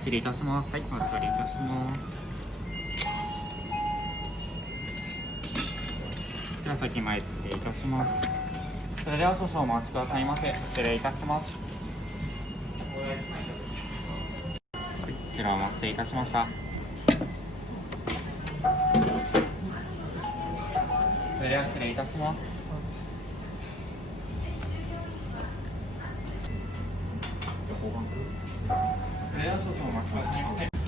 失礼いたします。はい、お預かりいたします。では先前失礼いたします。それでは少々お待ちくださいませ。失礼いたします。はい、こちらお待たせいたしました。それでは失礼いたします。それでは少々お待ちくださいませ。